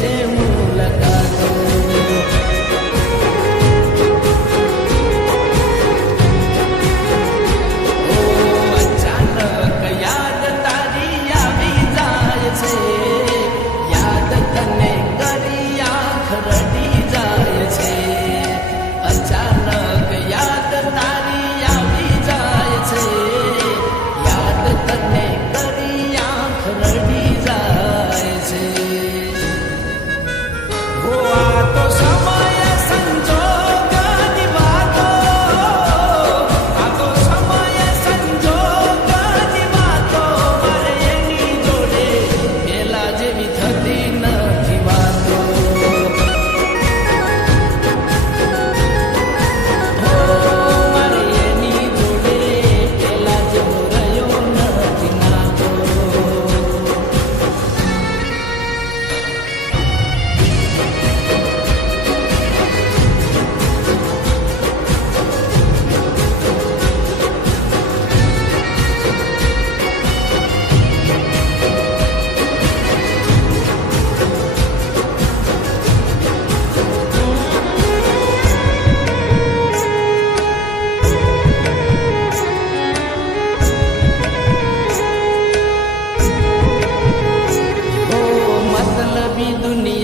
dancing আমি দুনিয়া